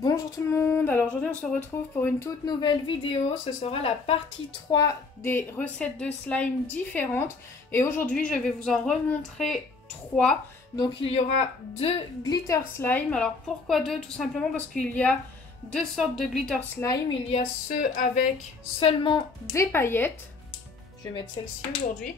Bonjour tout le monde, alors aujourd'hui on se retrouve pour une toute nouvelle vidéo, ce sera la partie 3 des recettes de slime différentes et aujourd'hui je vais vous en remontrer 3. Donc il y aura 2 glitter slime, alors pourquoi 2? Tout simplement parce qu'il y a 2 sortes de glitter slime, il y a ceux avec seulement des paillettes, je vais mettre celle-ci aujourd'hui,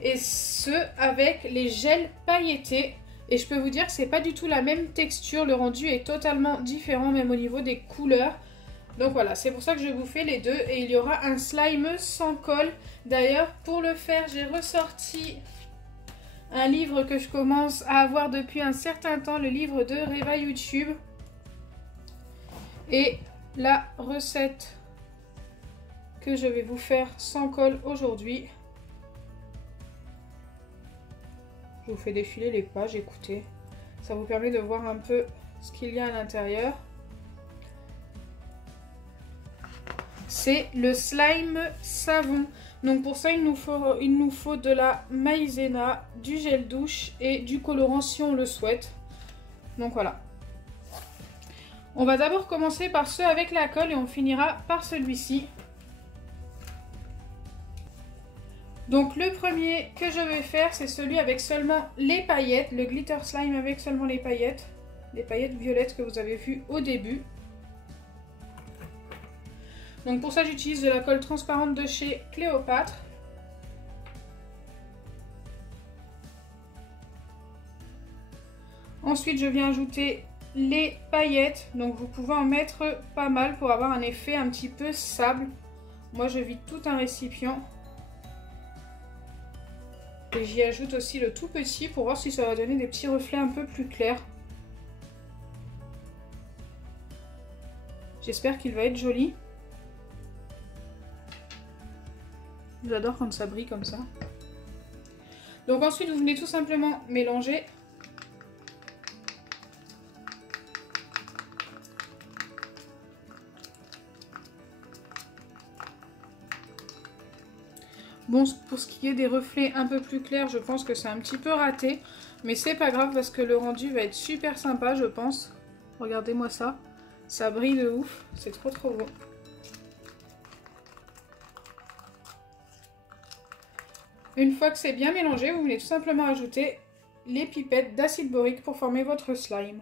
et ceux avec les gels pailletés. Et je peux vous dire que c'est pas du tout la même texture, le rendu est totalement différent même au niveau des couleurs. Donc voilà, c'est pour ça que je vous fais les deux et il y aura un slime sans colle. D'ailleurs, pour le faire, j'ai ressorti un livre que je commence à avoir depuis un certain temps, le livre de Reva YouTube. Et la recette que je vais vous faire sans colle aujourd'hui. Je vous fais défiler les pages, écoutez. Ça vous permet de voir un peu ce qu'il y a à l'intérieur. C'est le slime savon. Donc pour ça, il nous faut de la maïzena, du gel douche et du colorant si on le souhaite. Donc voilà. On va d'abord commencer par ceux avec la colle et on finira par celui-ci. Donc le premier que je vais faire, c'est celui avec seulement les paillettes, le glitter slime avec seulement les paillettes violettes que vous avez vues au début. Donc pour ça, j'utilise de la colle transparente de chez Cléopâtre. Ensuite, je viens ajouter les paillettes, donc vous pouvez en mettre pas mal pour avoir un effet un petit peu sable. Moi, je vide tout un récipient. Et j'y ajoute aussi le tout petit pour voir si ça va donner des petits reflets un peu plus clairs. J'espère qu'il va être joli. J'adore quand ça brille comme ça. Donc ensuite, vous venez tout simplement mélanger. Bon, pour ce qui est des reflets un peu plus clairs, je pense que c'est un petit peu raté. Mais c'est pas grave parce que le rendu va être super sympa, je pense. Regardez-moi ça. Ça brille de ouf. C'est trop trop beau. Une fois que c'est bien mélangé, vous venez tout simplement ajouter les pipettes d'acide borique pour former votre slime.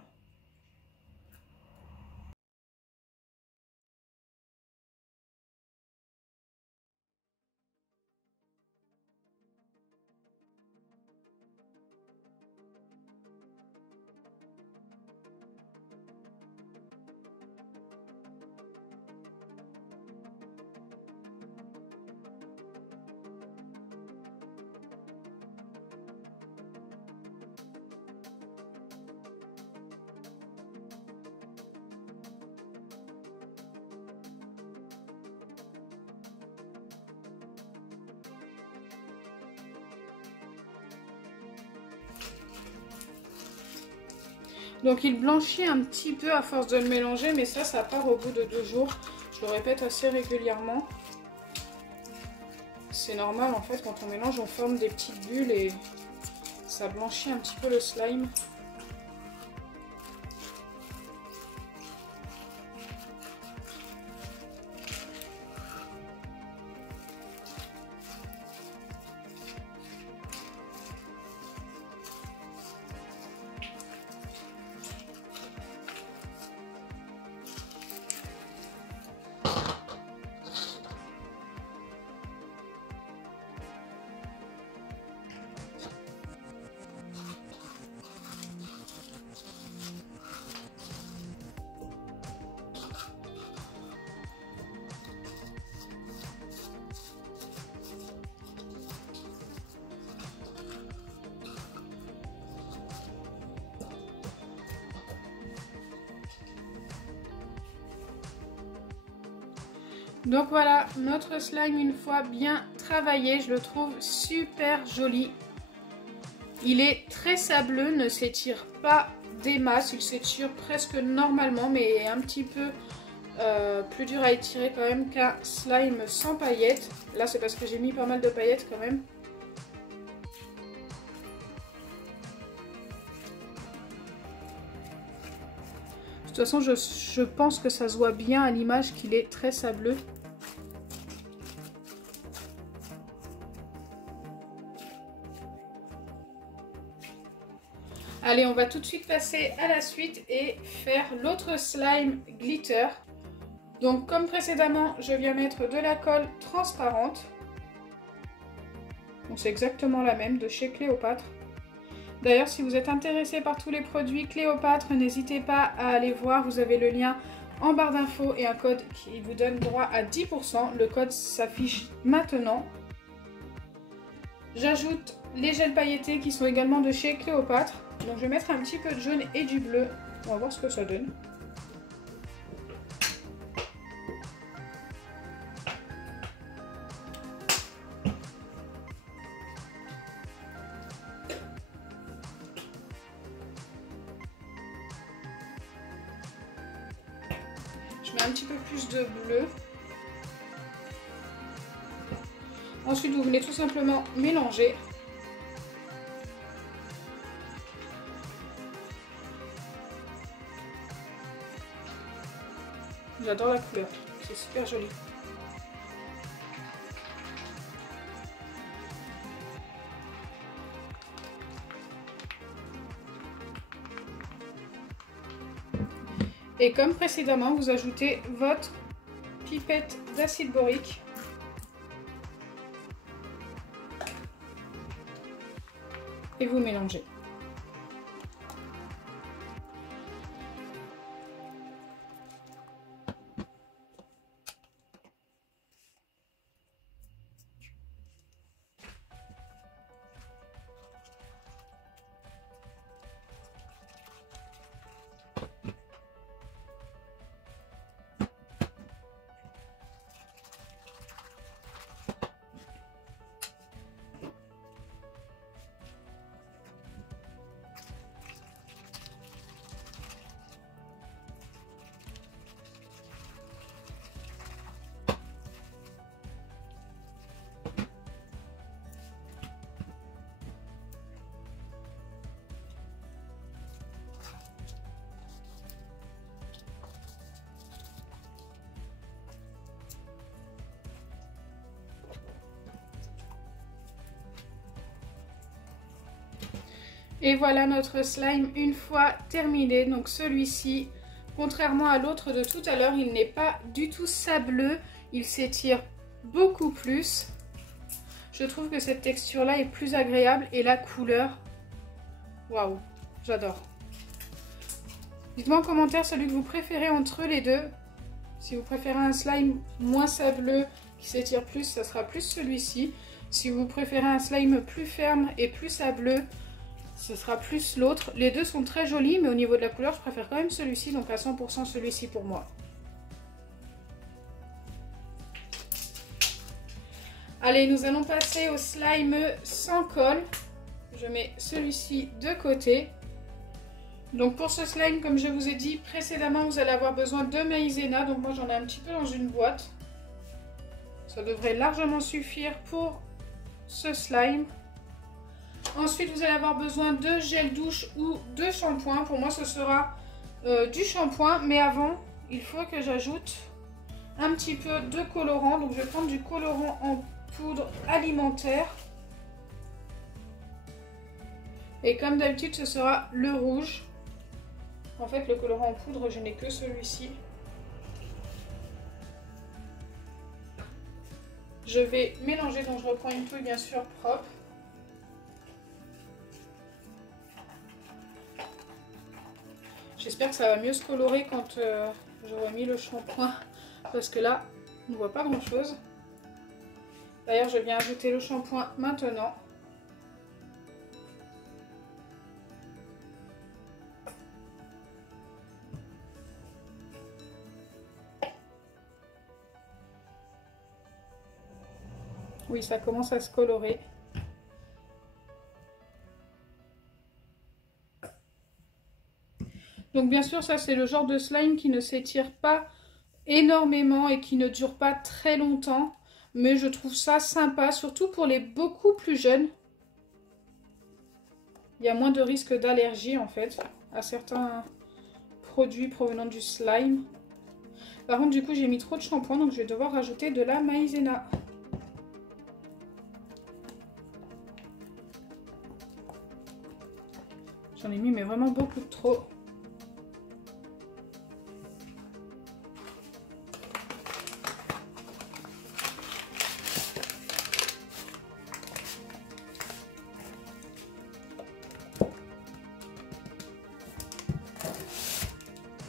Donc il blanchit un petit peu à force de le mélanger, mais ça part au bout de 2 jours. Je le répète assez régulièrement. C'est normal en fait, quand on mélange, on forme des petites bulles et ça blanchit un petit peu le slime. Donc voilà, notre slime une fois bien travaillé, je le trouve super joli. Il est très sableux, ne s'étire pas des masses, il s'étire presque normalement, mais est un petit peu plus dur à étirer quand même qu'un slime sans paillettes. Là c'est parce que j'ai mis pas mal de paillettes quand même. toute façon, je pense que ça se voit bien à l'image qu'il est très sableux. Allez, on va tout de suite passer à la suite et faire l'autre slime glitter. Donc comme précédemment, je viens mettre de la colle transparente. Donc c'est exactement la même de chez Cléopâtre. D'ailleurs, si vous êtes intéressé par tous les produits Cléopâtre, n'hésitez pas à aller voir. Vous avez le lien en barre d'infos et un code qui vous donne droit à 10%. Le code s'affiche maintenant. J'ajoute les gels pailletés qui sont également de chez Cléopâtre. Donc je vais mettre un petit peu de jaune et du bleu. On va voir ce que ça donne. Je mets un petit peu plus de bleu. Ensuite, vous venez tout simplement mélanger. J'adore la couleur, c'est super joli. Et comme précédemment, vous ajoutez votre pipette d'acide borique. Et vous mélangez. Et voilà notre slime une fois terminé. Donc celui-ci, contrairement à l'autre de tout à l'heure, il n'est pas du tout sableux. Il s'étire beaucoup plus. Je trouve que cette texture-là est plus agréable et la couleur, waouh, j'adore. Dites-moi en commentaire celui que vous préférez entre les deux. Si vous préférez un slime moins sableux qui s'étire plus, ça sera plus celui-ci. Si vous préférez un slime plus ferme et plus sableux, ce sera plus l'autre. Les deux sont très jolis, mais au niveau de la couleur, je préfère quand même celui-ci, donc à 100% celui-ci pour moi. Allez, nous allons passer au slime sans colle. Je mets celui-ci de côté. Donc pour ce slime, comme je vous ai dit précédemment, vous allez avoir besoin de maïzena. Donc moi j'en ai un petit peu dans une boîte. Ça devrait largement suffire pour ce slime. Ensuite, vous allez avoir besoin de gel douche ou de shampoing. Pour moi, ce sera du shampoing. Mais avant, il faut que j'ajoute un petit peu de colorant. Donc, je vais prendre du colorant en poudre alimentaire. Et comme d'habitude, ce sera le rouge. En fait, le colorant en poudre, je n'ai que celui-ci. Je vais mélanger. Donc, je reprends une touille bien sûr propre. J'espère que ça va mieux se colorer quand j'aurai mis le shampoing, parce que là, on ne voit pas grand chose. D'ailleurs, je viens ajouter le shampoing maintenant. Oui, ça commence à se colorer. Donc bien sûr, ça c'est le genre de slime qui ne s'étire pas énormément et qui ne dure pas très longtemps. Mais je trouve ça sympa, surtout pour les beaucoup plus jeunes. Il y a moins de risque d'allergie en fait à certains produits provenant du slime. Par contre, du coup, j'ai mis trop de shampoing, donc je vais devoir rajouter de la maïzena. J'en ai mis, mais vraiment beaucoup de trop.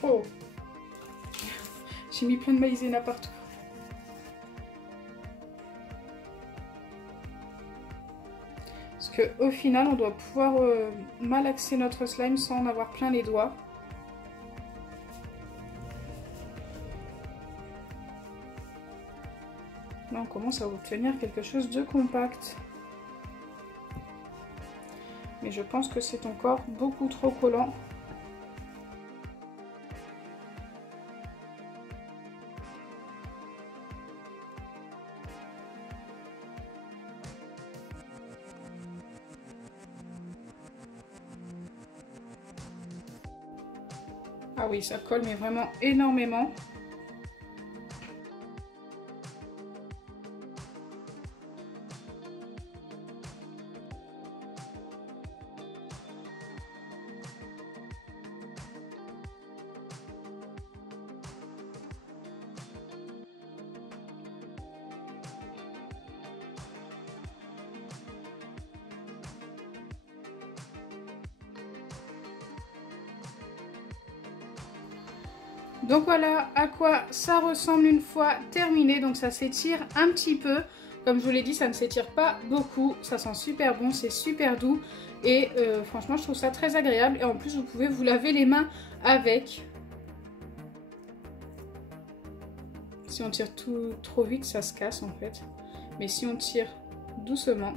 Oh! J'ai mis plein de maïzena partout. Parce qu'au final, on doit pouvoir malaxer notre slime sans en avoir plein les doigts. Là, on commence à obtenir quelque chose de compact. Mais je pense que c'est encore beaucoup trop collant. Ah oui, ça colle, mais vraiment énormément. Donc voilà à quoi ça ressemble une fois terminé. Donc ça s'étire un petit peu. Comme je vous l'ai dit, ça ne s'étire pas beaucoup. Ça sent super bon, c'est super doux. Et franchement, je trouve ça très agréable. Et en plus, vous pouvez vous laver les mains avec. Si on tire trop vite, ça se casse en fait. Mais si on tire doucement,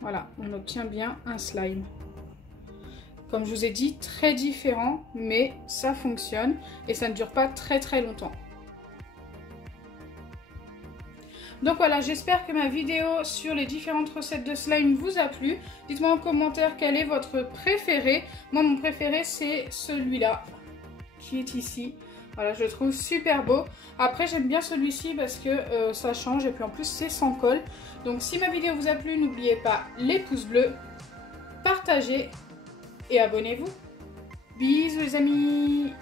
voilà, on obtient bien un slime. Comme je vous ai dit, très différent, mais ça fonctionne et ça ne dure pas très longtemps. Donc voilà, j'espère que ma vidéo sur les différentes recettes de slime vous a plu. Dites-moi en commentaire quel est votre préféré. Moi, mon préféré, c'est celui-là, qui est ici. Voilà, je le trouve super beau. Après, j'aime bien celui-ci parce que ça change et puis en plus, c'est sans colle. Donc si ma vidéo vous a plu, n'oubliez pas les pouces bleus, partagez et abonnez-vous. Bisous les amis!